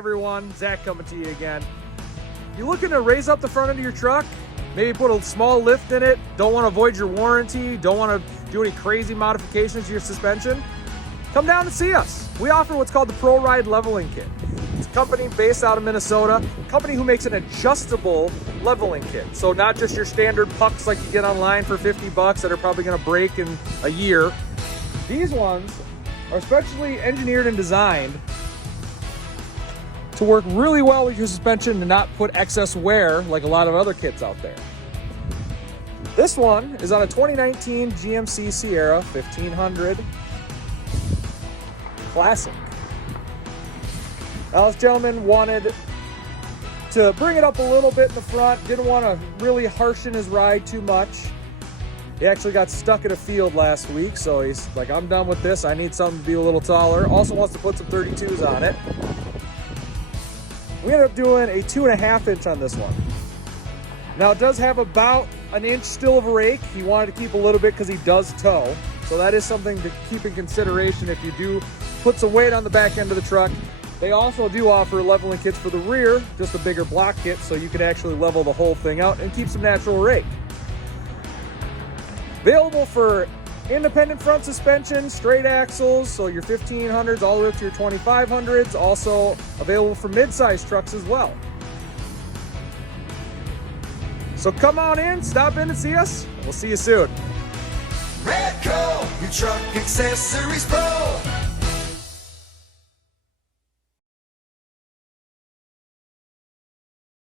everyone, Zach coming to you again. You looking to raise up the front end of your truck? Maybe put a small lift in it, don't want to void your warranty, don't want to do any crazy modifications to your suspension? Come down and see us. We offer what's called the ProRyde Leveling Kit. It's a company based out of Minnesota, a company who makes an adjustable leveling kit. So not just your standard pucks like you get online for 50 bucks that are probably gonna break in a year. These ones are specially engineered and designed to work really well with your suspension and not put excess wear like a lot of other kits out there. This one is on a 2019 GMC Sierra 1500 Classic. Now this gentleman wanted to bring it up a little bit in the front, didn't want to really harshen his ride too much. He actually got stuck in a field last week, so he's like, I'm done with this, I need something to be a little taller. Also wants to put some 32s on it. We ended up doing a 2.5 inch on this one. Now it does have about an inch still of a rake. He wanted to keep a little bit because he does tow. So that is something to keep in consideration if you do put some weight on the back end of the truck. They also do offer leveling kits for the rear, just a bigger block kit, so you can actually level the whole thing out and keep some natural rake. Available for independent front suspension, straight axles, so your 1500s all the way up to your 2500s. Also available for mid-size trucks as well. So come on in, stop in and see us. We'll see you soon. Radco, your truck accessories pro.